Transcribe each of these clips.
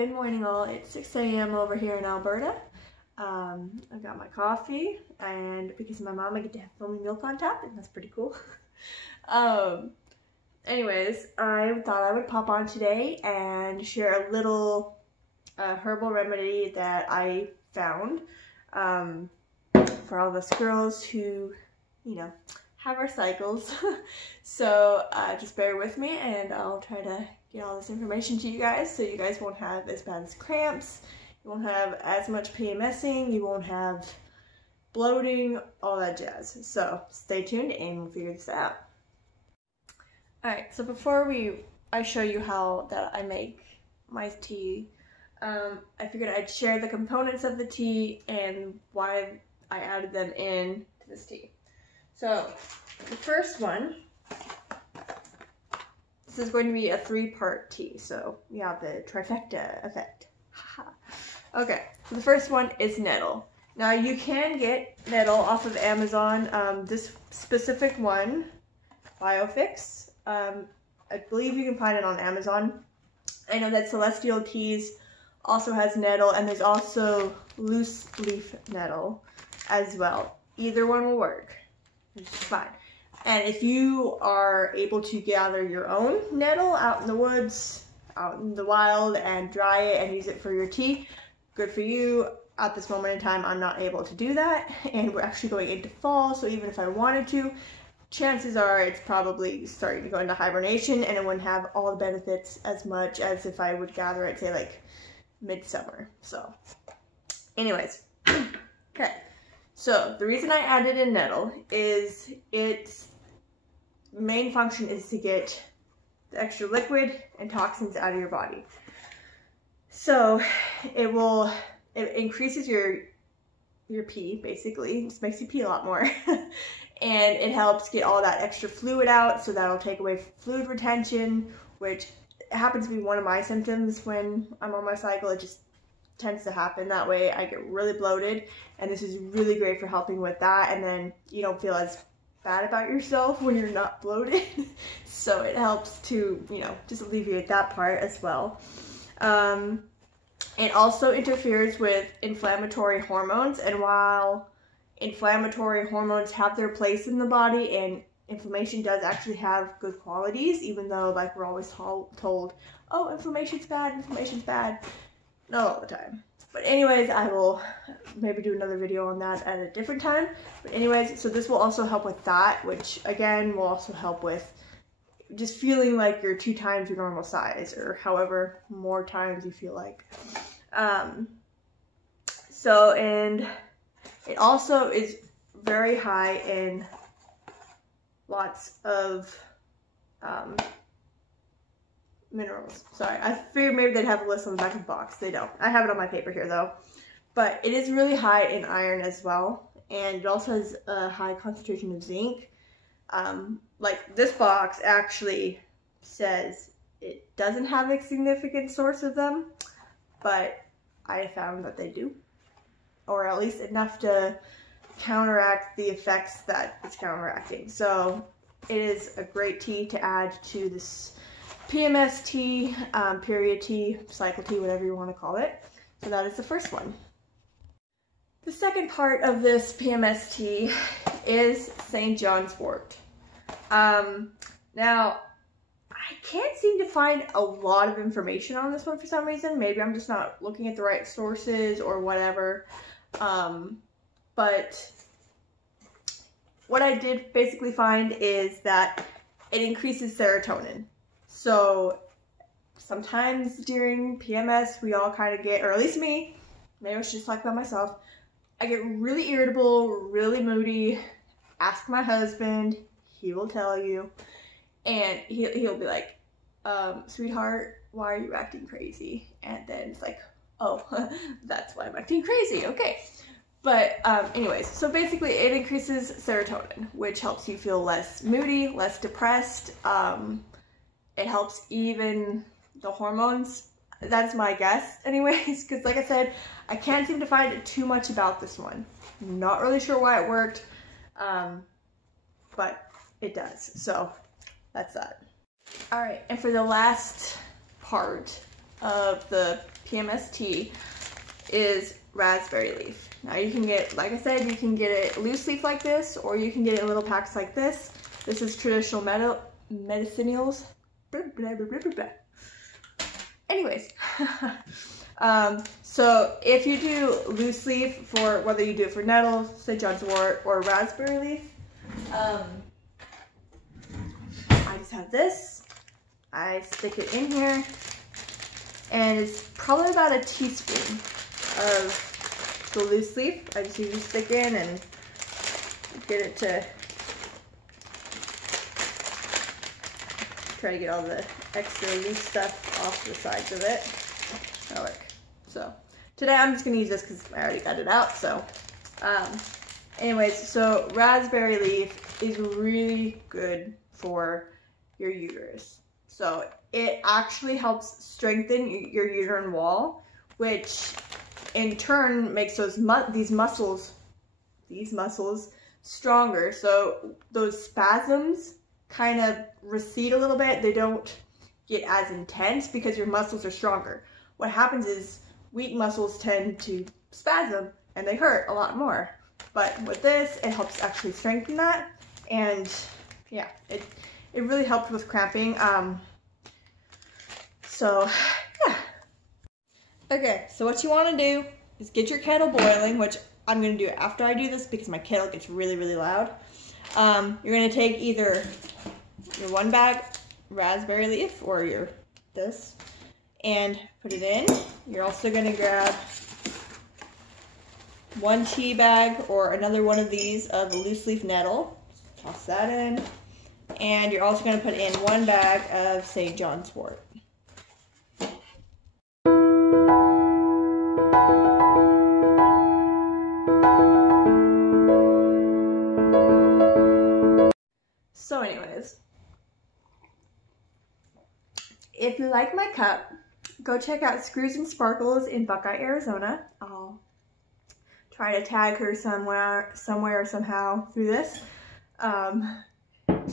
Good morning all, it's 6 a.m. over here in Alberta. I got my coffee, and because of my mom I get to have foamy milk on top, and that's pretty cool. Anyways, I thought I would pop on today and share a little herbal remedy that I found for all of us girls who, you know, have our cycles. So just bear with me and I'll try to get all this information to you guys so you guys won't have as bad as cramps, you won't have as much PMSing, you won't have bloating, all that jazz. So stay tuned and we'll figure this out. Alright, so before I show you how that I make my tea, I figured I'd share the components of the tea and why I added them in to this tea. So the first one, this is going to be a 3-part tea, so we have the trifecta effect. Okay, so the first one is nettle. Now you can get nettle off of Amazon. This specific one, Biofix, I believe you can find it on Amazon. I know that Celestial Teas also has nettle, and there's also loose leaf nettle as well. Either one will work, which is fine. And if you are able to gather your own nettle out in the woods, out in the wild, and dry it and use it for your tea, good for you. At this moment in time, I'm not able to do that, and we're actually going into fall, so even if I wanted to, chances are it's probably starting to go into hibernation, and it wouldn't have all the benefits as much as if I would gather it, say, like midsummer. So anyways, okay, so the reason I added in nettle is its main function is to get the extra liquid and toxins out of your body. So it increases your pee, basically. It just makes you pee a lot more. And it helps get all that extra fluid out, so that'll take away fluid retention, which happens to be one of my symptoms when I'm on my cycle. It just tends to happen that way. I get really bloated, and this is really great for helping with that, and then you don't feel as bad about yourself when you're not bloated. So it helps to, you know, just alleviate that part as well. It also interferes with inflammatory hormones, and while inflammatory hormones have their place in the body, and inflammation does actually have good qualities, even though, like, we're always told, oh, inflammation's bad, not all the time. But anyways, I will maybe do another video on that at a different time. But anyways, so this will also help with that, which again will also help with just feeling like you're 2 times your normal size, or however more times you feel like. And it also is very high in lots of minerals. Sorry, I figured maybe they'd have a list on the back of the box. They don't. I have it on my paper here though. But it is really high in iron as well, and it also has a high concentration of zinc. Like this box actually says it doesn't have a significant source of them, but I found that they do, or at least enough to counteract the effects that it's counteracting. So it is a great tea to add to this PMS tea, period tea, cycle tea, whatever you want to call it. So that is the first one. The second part of this PMS tea is St. John's wort. Now, I can't seem to find a lot of information on this one for some reason. Maybe I'm just not looking at the right sources or whatever. But what I did basically find is that it increases serotonin. So sometimes during PMS, we all kind of get, or at least me, maybe I should just talk about myself, I get really irritable, really moody. Ask my husband, he will tell you. And he'll be like, sweetheart, why are you acting crazy? And then it's like, oh, that's why I'm acting crazy, okay. But anyways, so basically it increases serotonin, which helps you feel less moody, less depressed. It helps even the hormones. That's my guess anyways, because like I said, I can't seem to find too much about this one. Not really sure why it worked, but it does. So that's that. All right, and for the last part of the PMS tea is raspberry leaf. Now you can get, like I said, you can get it loose leaf like this, or you can get it in little packs like this. This is traditional medicinals. Blah, blah, blah, blah, blah. Anyways, so if you do loose leaf, for whether you do it for nettle, St. John's wort, or raspberry leaf, I just have this. I stick it in here, and it's probably about a teaspoon of the loose leaf. I just usually stick in and get it to try to get all the extra loose stuff off the sides of it. That'll work. So today I'm just gonna use this because I already got it out. So anyways, so raspberry leaf is really good for your uterus. So it actually helps strengthen your uterine wall, which in turn makes these muscles stronger. So those spasms kind of recede a little bit. They don't get as intense because your muscles are stronger. What happens is weak muscles tend to spasm and they hurt a lot more. But with this, it helps actually strengthen that. And yeah, it really helped with cramping. So yeah. Okay, so what you want to do is get your kettle boiling, which I'm going to do after I do this because my kettle gets really, really loud. You're going to take either your 1 bag raspberry leaf or this and put it in. You're also going to grab 1 tea bag or another one of these of loose leaf nettle. Toss that in. And you're also going to put in 1 bag of St. John's wort. So anyways, if you like my cup, go check out Screws and Sparkles in Buckeye, Arizona. I'll try to tag her somewhere somehow through this.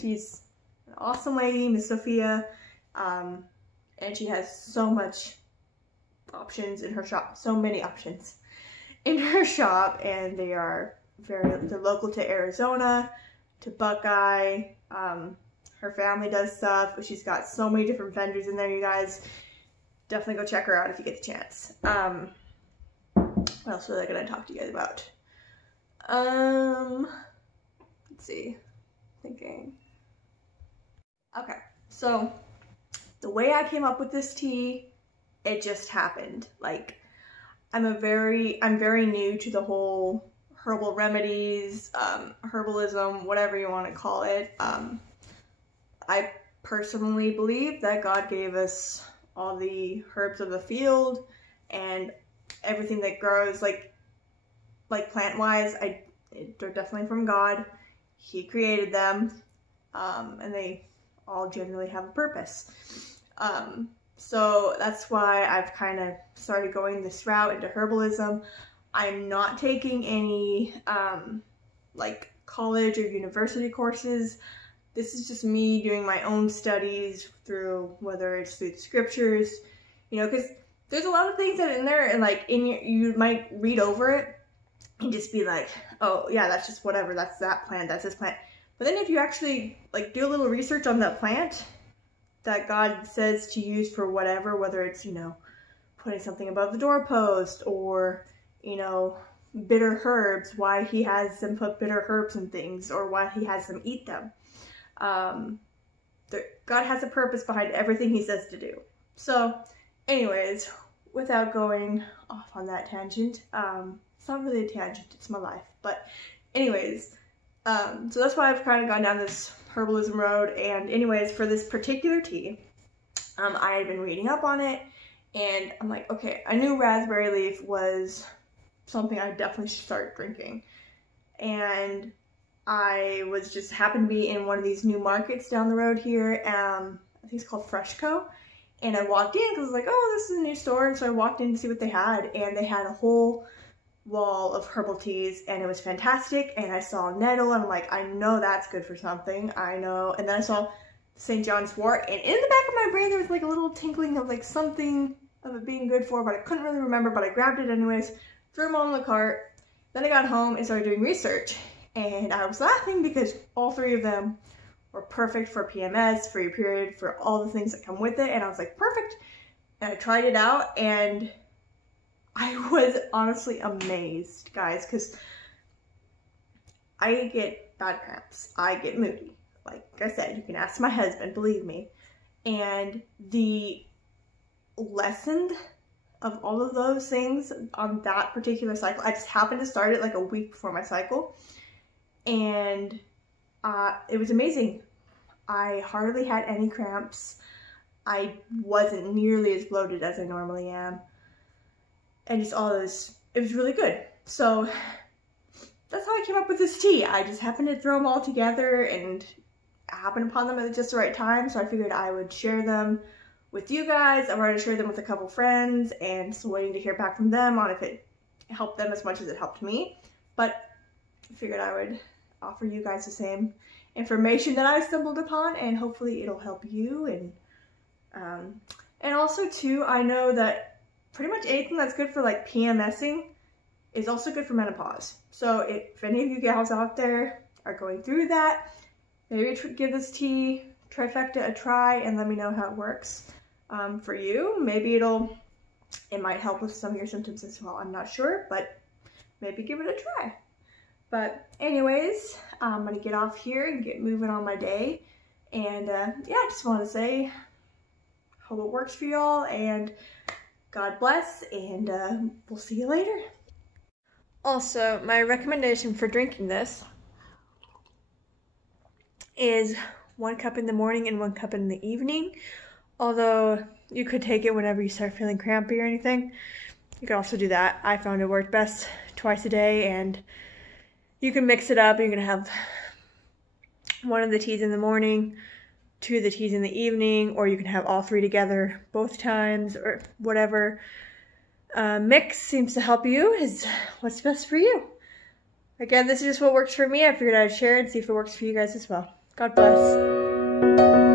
She's an awesome lady, Miss Sophia, and she has so much options in her shop, so many options in her shop, and they're local to Arizona, to Buckeye. Her family does stuff, but she's got so many different vendors in there, you guys. Definitely go check her out if you get the chance. What else was I gonna talk to you guys about? Let's see, thinking. Okay, so the way I came up with this tea, it just happened. Like, I'm very new to the whole herbal remedies, herbalism, whatever you want to call it. I personally believe that God gave us all the herbs of the field and everything that grows, like plant-wise. They're definitely from God. He created them, and they all generally have a purpose. So that's why I've kind of started going this route into herbalism. I'm not taking any like college or university courses. This is just me doing my own studies through, whether it's through the scriptures, you know, because there's a lot of things that are in there, and like you might read over it and just be like, oh yeah, that's just whatever, that's that plant, that's this plant. But then if you actually like do a little research on that plant that God says to use for whatever, whether it's, you know, putting something above the doorpost, or, you know, bitter herbs, why he has them put bitter herbs in things, or why he has them eat them. God has a purpose behind everything he says to do. So anyways, without going off on that tangent, it's not really a tangent, it's my life, but anyways, so that's why I've kind of gone down this herbalism road. And anyways, for this particular tea, I had been reading up on it, and I'm like, okay, I knew raspberry leaf was something I definitely should start drinking. And I was just happened to be in one of these new markets down the road here. I think it's called Freshco. And I walked in because I was like, oh, this is a new store. And so I walked in to see what they had. And they had a whole wall of herbal teas. And it was fantastic. And I saw nettle. And I'm like, I know that's good for something. I know. And then I saw St. John's wort. And in the back of my brain, there was like a little tinkling of like something of it being good for, but I couldn't really remember, but I grabbed it anyways, threw them all in the cart. Then I got home and started doing research, and I was laughing because all 3 of them were perfect for PMS, for your period, for all the things that come with it, and I was like, perfect. And I tried it out, and I was honestly amazed, guys, because I get bad cramps. I get moody. Like I said, you can ask my husband, believe me. And the lessened of all of those things on that particular cycle, I just happened to start it like a week before my cycle, and it was amazing. I hardly had any cramps. I wasn't nearly as bloated as I normally am. And just all this, it was really good. So that's how I came up with this tea. I just happened to throw them all together and happened upon them at just the right time. So I figured I would share them with you guys. I've already shared them with a couple friends and still waiting to hear back from them on if it helped them as much as it helped me. But I figured I would offer you guys the same information that I stumbled upon, and hopefully it'll help you. And also too, I know that pretty much anything that's good for like PMSing is also good for menopause. So if any of you gals out there are going through that, maybe give this tea, Trifecta, a try and let me know how it works for you. Maybe it might help with some of your symptoms as well. I'm not sure, but maybe give it a try. But anyways, I'm gonna get off here and get moving on my day. And yeah, I just want to say, hope it works for y'all, and God bless, and we'll see you later. Also, my recommendation for drinking this is 1 cup in the morning and 1 cup in the evening. Although you could take it whenever you start feeling crampy or anything. You could also do that. I found it worked best twice a day, and you can mix it up. You can have 1 of the teas in the morning, 2 of the teas in the evening, or you can have all 3 together both times, or whatever mix seems to help you is what's best for you. Again, this is just what works for me. I figured I'd share and see if it works for you guys as well. God bless.